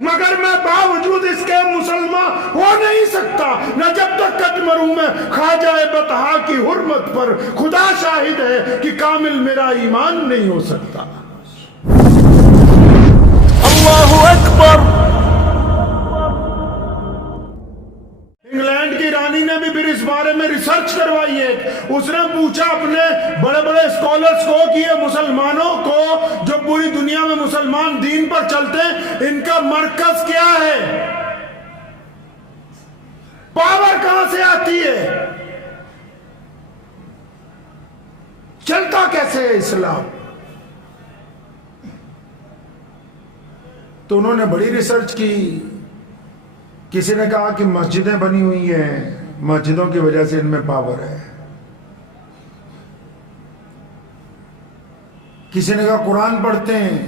مگر میں باوجود اس کے مسلمان ہو نہیں سکتا، نہ جب تک کٹ مروں میں خواجہ بطحا کی حرمت پر، خدا شاہد ہے کہ کامل میرا ایمان نہیں ہو سکتا۔ اللہ اکبر۔ انگلینڈ کی رانی نے بھی پھر اس بارے میں ریسرچ کروائی ہے۔ اس نے پوچھا اپنے بڑے بڑے اسکالرز کو کہ یہ مسلمانوں کو جو پوری دنیا میں مسلمان دین پر چلتے ہیں، ان کا مرکز کیا ہے، پاور کہاں سے آتی ہے، چلتا کیسے ہے اسلام؟ تو انہوں نے بڑی ریسرچ کی۔ کسی نے کہا کہ مسجدیں بنی ہوئی ہیں، مسجدوں کی وجہ سے ان میں پاور ہے۔ کسی نے کہا قرآن پڑھتے ہیں،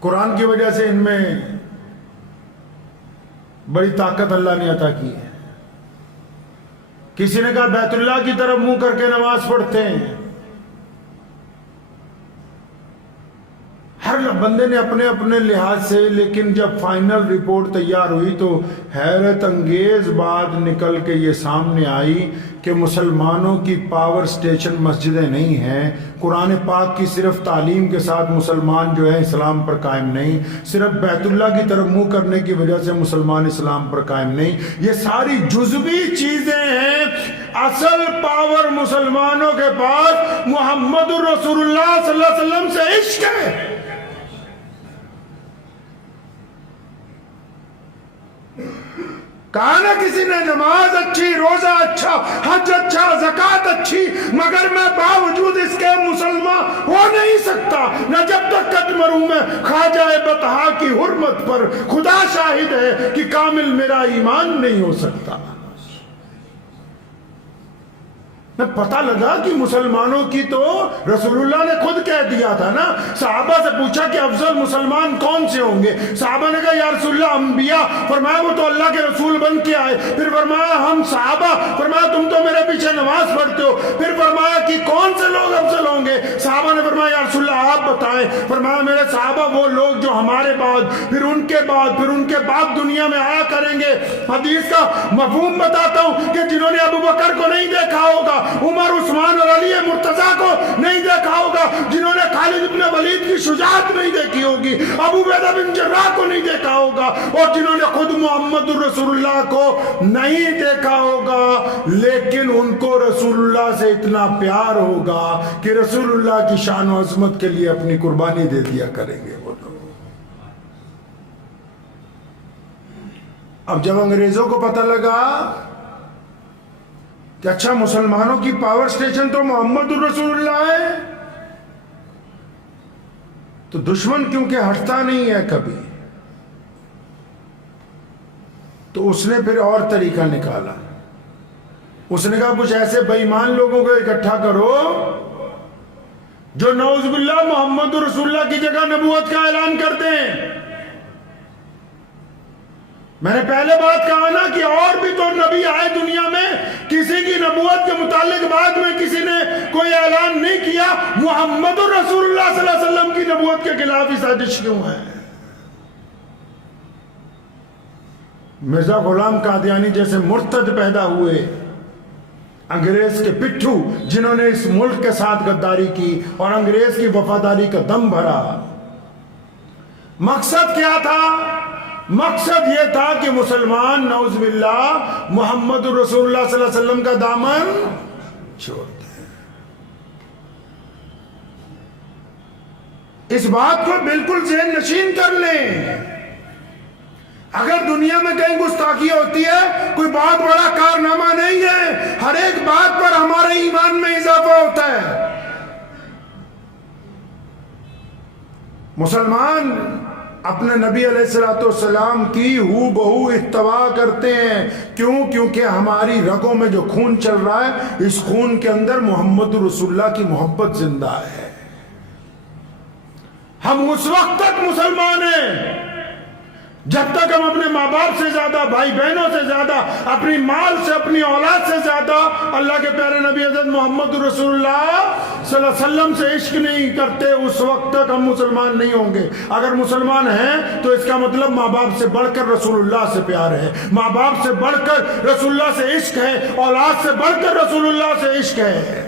قرآن کی وجہ سے ان میں بڑی طاقت اللہ نے عطا کی ہے۔ کسی نے کہا بیت اللہ کی طرف منہ کر کے نماز پڑھتے ہیں۔ ہر بندے نے اپنے اپنے لحاظ سے، لیکن جب فائنل رپورٹ تیار ہوئی تو حیرت انگیز بات نکل کے یہ سامنے آئی کہ مسلمانوں کی پاور سٹیشن مسجدیں نہیں ہیں۔ قرآن پاک کی صرف تعلیم کے ساتھ مسلمان جو ہے اسلام پر قائم نہیں، صرف بیت اللہ کی طرف منہ کرنے کی وجہ سے مسلمان اسلام پر قائم نہیں۔ یہ ساری جزوی چیزیں ہیں، اصل پاور مسلمانوں کے پاس محمد الرسول اللہ صلی اللہ علیہ وسلم سے عشق ہے۔ کہا نا کسی نے نماز اچھی، روزہ اچھا، حج اچھا، زکوٰۃ اچھی، مگر میں باوجود اس کے مسلمان ہو نہیں سکتا، نہ جب تک کٹ مروں میں خواجہ بطحا کی حرمت پر، خدا شاہد ہے کہ کامل میرا ایمان نہیں ہو سکتا۔ میں پتہ لگا کہ مسلمانوں کی تو رسول اللہ نے خود کہہ دیا تھا نا۔ صحابہ سے پوچھا کہ افضل مسلمان کون سے ہوں گے؟ صحابہ نے کہا یا رسول اللہ انبیاء۔ فرمایا وہ تو اللہ کے رسول بن کے آئے۔ پھر فرمایا ہم صحابہ۔ فرمایا تم تو میرے پیچھے نماز پڑھتے ہو۔ پھر فرمایا کہ کون سے لوگ افضل ہوں گے؟ صحابہ نے فرمایا یا رسول اللہ آپ بتائیں۔ فرمایا میرے صحابہ وہ لوگ جو ہمارے بعد، پھر ان کے بعد، پھر ان کے بعد دنیا میں آیا کریں گے۔ حدیث کا مفہوم بتاتا ہوں کہ جنہوں نے ابو بکر کو نہیں دیکھا ہوگا، عمر، عثمان اور علی مرتضیٰ کو نہیں دیکھا ہوگا، جنہوں نے خالد بن ولید کی شجاعت نہیں دیکھی ہوگی، ابو عبیدہ بن جراح کو نہیں دیکھا ہوگا، اور جنہوں نے خود محمد الرسول اللہ کو نہیں دیکھا ہوگا، لیکن ان کو رسول اللہ سے اتنا پیار ہوگا کہ رسول اللہ کی شان و عظمت کے لیے اپنی قربانی دے دیا کریں گے وہ لوگ۔ اب جب انگریزوں کو پتہ لگا کہ اچھا مسلمانوں کی پاور سٹیشن تو محمد الرسول اللہ ہے، تو دشمن کیونکہ ہٹتا نہیں ہے کبھی، تو اس نے پھر اور طریقہ نکالا۔ اس نے کہا کچھ ایسے بے ایمان لوگوں کو اکٹھا کرو جو نعوذ باللہ محمد الرسول اللہ کی جگہ نبوت کا اعلان کرتے ہیں۔ میں نے پہلے بات کہا نا کہ اور بھی تو نبی آئے دنیا میں، کسی کی نبوت کے متعلق بعد میں کسی نے کوئی اعلان نہیں کیا، محمد الرسول اللہ صلی اللہ علیہ وسلم کی نبوت کے خلاف ہی سازش کیوں ہے؟ مرزا غلام قادیانی جیسے مرتد پیدا ہوئے، انگریز کے پٹھو جنہوں نے اس ملک کے ساتھ غداری کی اور انگریز کی وفاداری کا دم بھرا۔ مقصد کیا تھا؟ مقصد یہ تھا کہ مسلمان نعوذ باللہ محمد رسول اللہ صلی اللہ علیہ وسلم کا دامن چھوڑ دیں۔ اس بات کو بالکل ذہن نشین کر لیں۔ اگر دنیا میں کہیں گستاخی ہوتی ہے، کوئی بہت بڑا کارنامہ نہیں ہے، ہر ایک بات پر ہمارے ایمان میں اضافہ ہوتا ہے۔ مسلمان اپنے نبی علیہ السلام کی ہو بہو اتباع کرتے ہیں۔ کیوں؟ کیونکہ ہماری رگوں میں جو خون چل رہا ہے، اس خون کے اندر محمد رسول اللہ کی محبت زندہ ہے۔ ہم اس وقت تک مسلمان ہیں جب تک ہم اپنے ماں باپ سے زیادہ، بھائی بہنوں سے زیادہ، اپنی مال سے، اپنی اولاد سے زیادہ اللہ کے پیارے نبی حضرت محمد رسول اللہ صلی اللہ علیہ وسلم سے عشق نہیں کرتے، اس وقت تک ہم مسلمان نہیں ہوں گے۔ اگر مسلمان ہیں تو اس کا مطلب ماں باپ سے بڑھ کر رسول اللہ سے پیار ہے، ماں باپ سے بڑھ کر رسول اللہ سے عشق ہے، اولاد سے بڑھ کر رسول اللہ سے عشق ہے۔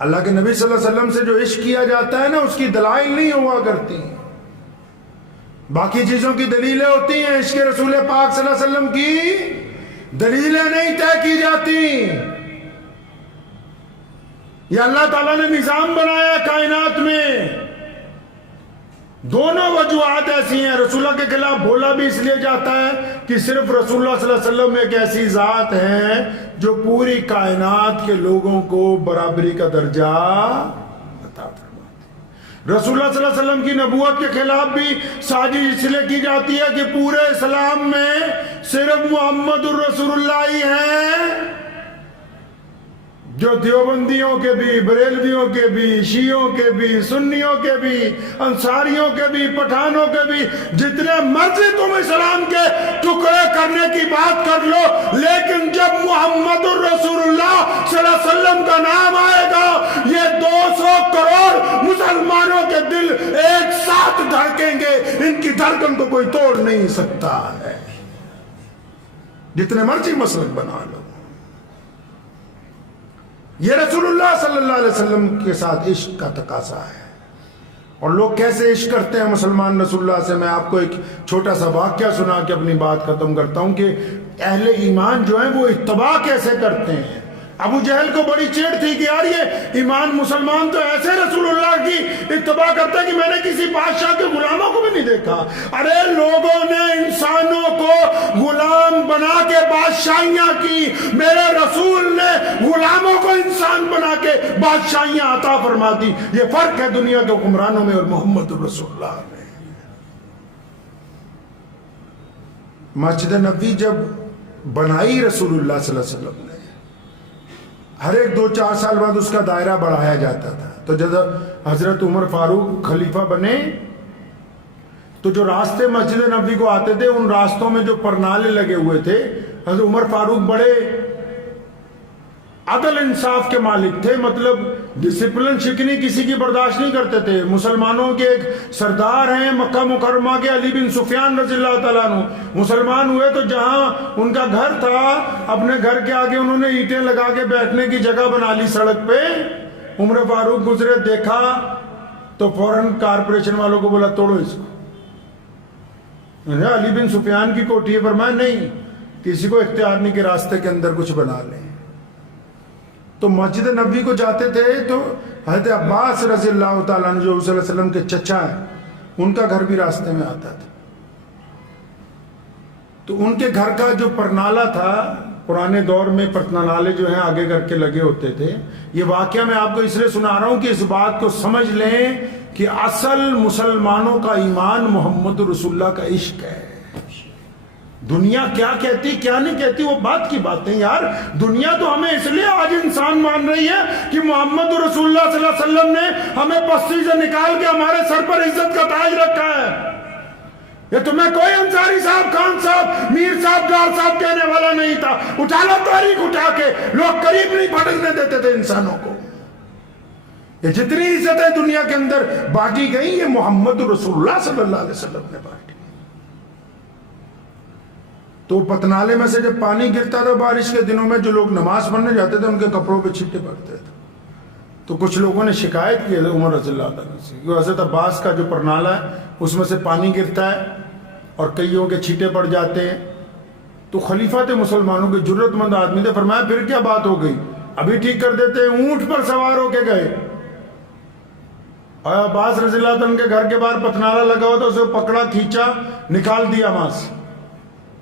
اللہ کے نبی صلی اللہ علیہ وسلم سے جو عشق کیا جاتا ہے نا، اس کی دلائل نہیں ہوا کرتی، باقی چیزوں کی دلیلیں ہوتی ہیں، عشق رسول پاک صلی اللہ علیہ وسلم کی دلیلیں نہیں طے کی جاتی۔ یہ اللہ تعالیٰ نے نظام بنایا کائنات میں، دونوں وجوہات ایسی ہیں۔ رسول اللہ کے خلاف بولا بھی اس لیے جاتا ہے کہ صرف رسول اللہ صلی اللہ علیہ وسلم ایک ایسی ذات ہے جو پوری کائنات کے لوگوں کو برابری کا درجہ عطا فرماتی۔ رسول اللہ صلی اللہ علیہ وسلم کی نبوت کے خلاف بھی سازش اس لیے کی جاتی ہے کہ پورے اسلام میں صرف محمد الرسول اللہ ہی ہیں جو دیوبندیوں کے بھی، بریلویوں کے بھی، شیعوں کے بھی، سنیوں کے بھی، انصاریوں کے بھی، پٹھانوں کے بھی، جتنے مرضی تم اسلام کے ٹکڑے کرنے کی بات کر لو، لیکن جب محمد الرسول اللہ صلی اللہ علیہ وسلم کا نام آئے گا، یہ 200 کروڑ مسلمانوں کے دل ایک ساتھ دھڑکیں گے، ان کی دھڑکن کو کوئی توڑ نہیں سکتا ہے، جتنے مرضی مسلک بنا لو۔ یہ رسول اللہ صلی اللہ علیہ وسلم کے ساتھ عشق کا تقاضا ہے۔ اور لوگ کیسے عشق کرتے ہیں مسلمان رسول اللہ سے، میں آپ کو ایک چھوٹا سا واقعہ سنا کے اپنی بات ختم کرتا ہوں کہ اہل ایمان جو ہیں وہ اتباع کیسے کرتے ہیں۔ ابو جہل کو بڑی چیڑ تھی کہ یار یہ ایمان مسلمان تو ایسے رسول اللہ کی اتباع کرتا ہے کہ میں نے کسی بادشاہ کے غلاموں کو بھی نہیں دیکھا۔ ارے لوگوں نے انسانوں کو غلام بنا کے بادشاہیاں کی، میرے رسول نے غلاموں کو انسان بنا کے بادشاہیاں عطا فرما دی۔ یہ فرق ہے دنیا کے حکمرانوں میں اور محمد رسول اللہ میں۔ مسجد نبوی جب بنائی رسول اللہ صلی اللہ علیہ وسلم نے، ہر ایک 2-4 سال بعد اس کا دائرہ بڑھایا جاتا تھا۔ تو جب حضرت عمر فاروق خلیفہ بنے تو جو راستے مسجد نبوی کو آتے تھے ان راستوں میں جو پرنالے لگے ہوئے تھے، حضرت عمر فاروق بڑے عدل انصاف کے مالک تھے، مطلب ڈسپلن شکنی کسی کی برداشت نہیں کرتے تھے۔ مسلمانوں کے ایک سردار ہیں مکہ مکرمہ کے، علی بن سفیان رضی اللہ تعالیٰ عنہ، مسلمان ہوئے تو جہاں ان کا گھر تھا اپنے گھر کے آگے انہوں نے اینٹیں لگا کے بیٹھنے کی جگہ بنا لی سڑک پہ۔ عمر فاروق گزرے، دیکھا تو فوراً کارپوریشن والوں کو بولا توڑو اس کو۔ علی بن سفیان کی کوٹھی ہے، فرمایا نہیں، کسی کو اختیار نہیں کہ راستے کے اندر کچھ بنا لیں۔ تو مسجد نبوی کو جاتے تھے تو حضرت عباس رضی اللہ تعالیٰ عنہ جو صلی اللہ علیہ وسلم کے چچا ہیں، ان کا گھر بھی راستے میں آتا تھا۔ تو ان کے گھر کا جو پرنالہ تھا، پرانے دور میں پرنالے جو ہیں آگے کر کے لگے ہوتے تھے۔ یہ واقعہ میں آپ کو اس لیے سنا رہا ہوں کہ اس بات کو سمجھ لیں کہ اصل مسلمانوں کا ایمان محمد رسول اللہ کا عشق ہے۔ دنیا کیا کہتی کیا نہیں کہتی وہ بات کی باتیں یار، دنیا تو ہمیں اس لیے آج انسان مان رہی ہے کہ محمد رسول اللہ صلی اللہ علیہ وسلم نے ہمیں پستی سے نکال کے ہمارے سر پر عزت کا تاج رکھا ہے۔ یہ تمہیں کوئی انصاری صاحب، خان صاحب، میر صاحب، ڈار صاحب کہنے والا نہیں تھا۔ اٹھا لو تاریخ اٹھا کے، لوگ قریب نہیں پھٹکنے دیتے تھے انسانوں کو۔ یہ جتنی عزتیں دنیا کے اندر بانٹی گئی یہ محمد رسول اللہ صلی اللہ علیہ وسلم نے بانٹی۔ تو پتنالے میں سے جب پانی گرتا تھا بارش کے دنوں میں، جو لوگ نماز پڑھنے جاتے تھے ان کے کپڑوں پہ چھٹے پڑتے تھے۔ تو کچھ لوگوں نے شکایت کی عمر رضی اللہ عنہ سے کہ حضرت عباس کا جو پرنالہ ہے اس میں سے پانی گرتا ہے اور کئیوں کے چھینٹے پڑ جاتے ہیں۔ تو خلیفہ تھے مسلمانوں کے، جرت مند آدمی تھے، فرمایا پھر کیا بات ہو گئی، ابھی ٹھیک کر دیتے ہیں۔ اونٹ پر سوار ہو کے گئے اور عباس رضی اللہ عنہ کے گھر کے باہر پتنالہ لگا ہوا تھا، اسے پکڑا، کھینچا، نکال دیا وہاں سے۔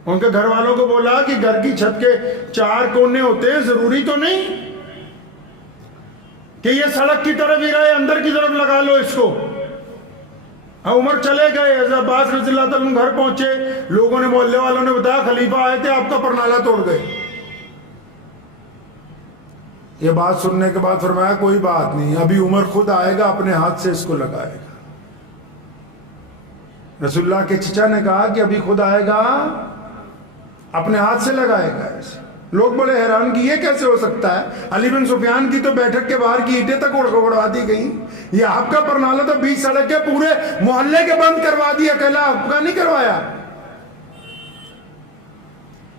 ان کے گھر والوں کو بولا کہ گھر کی چھت کے 4 کونے ہوتے ہیں، ضروری تو نہیں کہ یہ سڑک کی طرف ہی رہے، اندر کی طرف لگا لو اس کو۔ عمر چلے گئے، حضرت عباس رضی اللہ عنہ گھر پہنچے، لوگوں نے، محلے والوں نے بتایا خلیفہ آئے تھے، آپ کا پرنالہ توڑ گئے۔ یہ بات سننے کے بعد فرمایا کوئی بات نہیں، ابھی عمر خود آئے گا، اپنے ہاتھ سے اس کو لگائے گا۔ رسول اللہ کے چچا نے کہا کہ ابھی خود آئے گا اپنے ہاتھ سے لگائے گا ایسے. لوگ بڑے حیران کہ یہ کیسے ہو سکتا ہے؟ علی بن سفیان کی تو بیٹھک کے باہر کی اینٹیں تک اڑوا دی گئی. یہ آپ کا پرنالہ تو 20 سڑک کے پورے محلے کے بند کروا دیا, اکیلا آپ کا نہیں کروایا.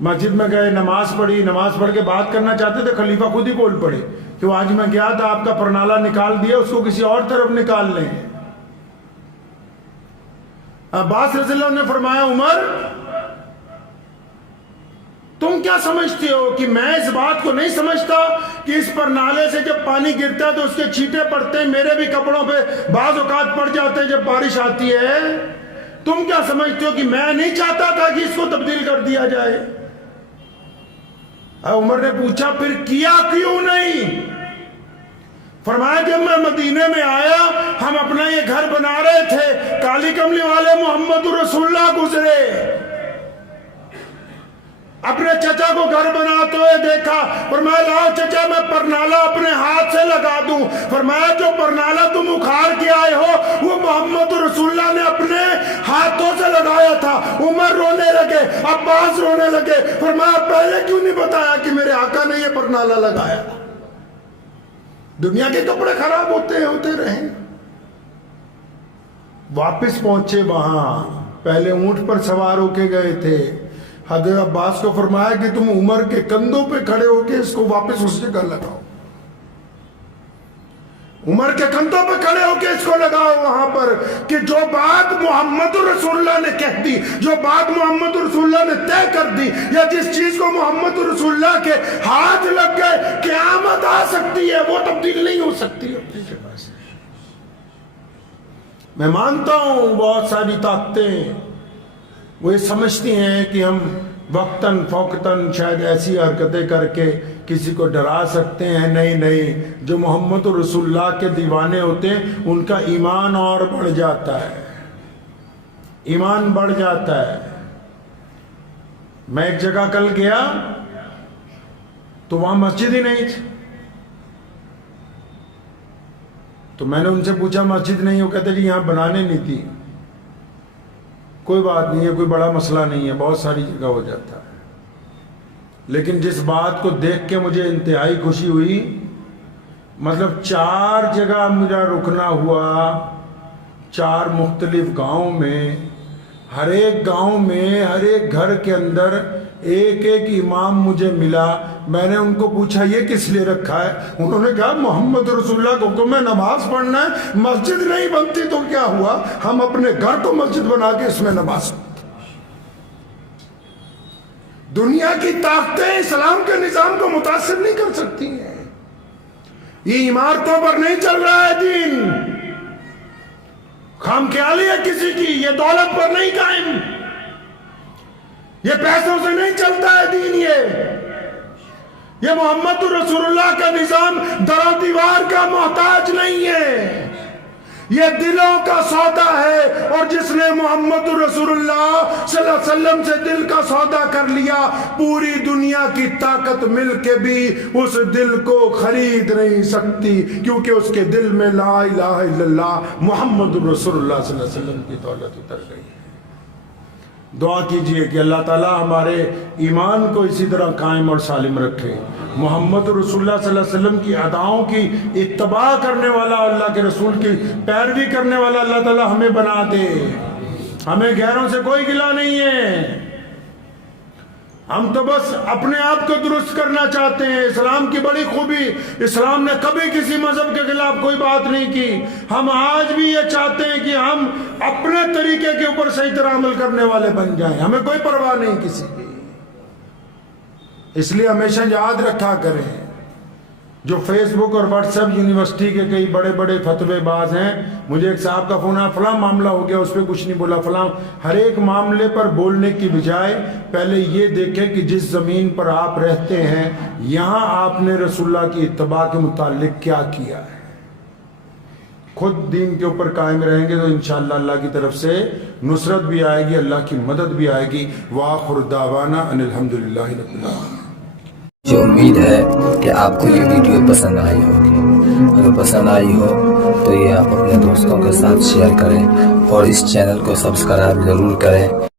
مسجد میں گئے, نماز پڑھی, نماز پڑھ کے بات کرنا چاہتے تھے, خلیفہ خود ہی بول پڑے کہ وہ آج میں گیا تھا, آپ کا پرنالہ نکال دیا, اس کو کسی اور طرف نکال لیں. عباس رضی اللہ عنہ نے فرمایا عمر تم کیا سمجھتے ہو کہ میں اس بات کو نہیں سمجھتا کہ اس پرنالے سے جب پانی گرتا ہے تو اس کے چھینٹے پڑتے ہیں, میرے بھی کپڑوں پہ بعض اوقات پڑ جاتے ہیں جب بارش آتی ہے. تم کیا سمجھتے ہو کہ میں نہیں چاہتا تھا کہ اس کو تبدیل کر دیا جائے؟ عمر نے پوچھا پھر کیا کیوں نہیں؟ فرمایا جب میں مدینے میں آیا ہم اپنا یہ گھر بنا رہے تھے, کالی کملی والے محمد رسول اللہ گزرے, اپنے چچا کو گھر بناتے ہوئے دیکھا. فرمایا لاؤ چچا میں پرنالہ اپنے ہاتھ سے لگا دوں. فرمایا جو پرنالہ تم اکھاڑ کے آئے ہو وہ محمد رسول اللہ نے اپنے ہاتھوں سے لگایا تھا. عمر رونے لگے, عباس رونے لگے. فرمایا پہلے کیوں نہیں بتایا کہ میرے آقا نے یہ پرنالہ لگایا؟ دنیا کے کپڑے خراب ہوتے رہیں. واپس پہنچے وہاں, پہلے اونٹ پر سوار ہو کے گئے تھے. حضرت عباس کو فرمایا کہ تم عمر کے کندھوں پہ کھڑے ہو کے اس کو واپس اس جگہ لگاؤ. عمر کے کندھوں پہ کھڑے ہو کے اس کو لگاؤ وہاں پر کہ جو بات محمد رسول اللہ نے کہہ دی, جو بات محمد رسول اللہ نے طے کر دی, یا جس چیز کو محمد رسول اللہ کے ہاتھ لگ گئے قیامت آ سکتی ہے, وہ تبدیل نہیں ہو سکتی اپنی جگہ سے. میں مانتا ہوں بہت ساری طاقتیں وہ یہ سمجھتی ہیں کہ ہم وقتاً فوقتاً شاید ایسی حرکتیں کر کے کسی کو ڈرا سکتے ہیں. نہیں, جو محمد رسول اللہ کے دیوانے ہوتے ہیں ان کا ایمان اور بڑھ جاتا ہے, ایمان بڑھ جاتا ہے. میں ایک جگہ کل گیا تو وہاں مسجد ہی نہیں تھی, تو میں نے ان سے پوچھا مسجد نہیں, وہ کہتے جی یہاں بنانے نہیں تھی. کوئی بات نہیں ہے, کوئی بڑا مسئلہ نہیں ہے, بہت ساری جگہ ہو جاتا ہے. لیکن جس بات کو دیکھ کے مجھے انتہائی خوشی ہوئی, مطلب 4 جگہ میرا رکنا ہوا, 4 مختلف گاؤں میں, ہر ایک گاؤں میں ہر ایک گھر کے اندر ایک ایک امام مجھے ملا. میں نے ان کو پوچھا یہ کس لیے رکھا ہے؟ انہوں نے کہا محمد رسول اللہ کو حکم ہے نماز پڑھنا ہے, مسجد نہیں بنتی تو کیا ہوا, ہم اپنے گھر کو مسجد بنا کے اس میں نماز پڑھتے. دنیا کی طاقتیں اسلام کے نظام کو متاثر نہیں کر سکتی ہیں. یہ عمارتوں پر نہیں چل رہا ہے دین, خام خیالی ہے کسی کی, یہ دولت پر نہیں قائم, یہ پیسوں سے نہیں چلتا ہے دین. یہ محمد رسول اللہ کا نظام در و دیوار کا محتاج نہیں ہے, یہ دلوں کا سودا ہے. اور جس نے محمد رسول اللہ صلی اللہ علیہ وسلم سے دل کا سودا کر لیا, پوری دنیا کی طاقت مل کے بھی اس دل کو خرید نہیں سکتی, کیونکہ اس کے دل میں لا الہ الا اللہ محمد رسول اللہ صلی اللہ علیہ وسلم کی دولت اتر گئی. دعا کیجئے کہ اللہ تعالیٰ ہمارے ایمان کو اسی طرح قائم اور سالم رکھے. محمد رسول اللہ صلی اللہ علیہ وسلم کی اداؤں کی اتباع کرنے والا, اللہ کے رسول کی پیروی کرنے والا اللہ تعالیٰ ہمیں بنا دے. ہمیں غیروں سے کوئی گلہ نہیں ہے, ہم تو بس اپنے آپ کو درست کرنا چاہتے ہیں. اسلام کی بڑی خوبی, اسلام نے کبھی کسی مذہب کے خلاف کوئی بات نہیں کی. ہم آج بھی یہ چاہتے ہیں کہ ہم اپنے طریقے کے اوپر صحیح طرح عمل کرنے والے بن جائیں, ہمیں کوئی پرواہ نہیں کسی کی. اس لیے ہمیشہ یاد رکھا کریں, جو فیس بک اور واٹس ایپ یونیورسٹی کے کئی بڑے بڑے فتوے باز ہیں, مجھے ایک صاحب کا فون آیا, فلاں معاملہ ہو گیا اس پہ کچھ نہیں بولا, فلاں. ہر ایک معاملے پر بولنے کی بجائے پہلے یہ دیکھیں کہ جس زمین پر آپ رہتے ہیں یہاں آپ نے رسول اللہ کی اتباع کے متعلق کیا کیا ہے. خود دین کے اوپر قائم رہیں گے تو انشاءاللہ اللہ کی طرف سے نصرت بھی آئے گی, اللہ کی مدد بھی آئے گی. وآخر دعوانا ان الحمدللہ رب العالمین. مجھے امید ہے کہ آپ کو یہ ویڈیو پسند آئی ہوگی. اگر پسند آئی ہو تو یہ آپ اپنے دوستوں کے ساتھ شیئر کریں اور اس چینل کو سبسکرائب ضرور کریں.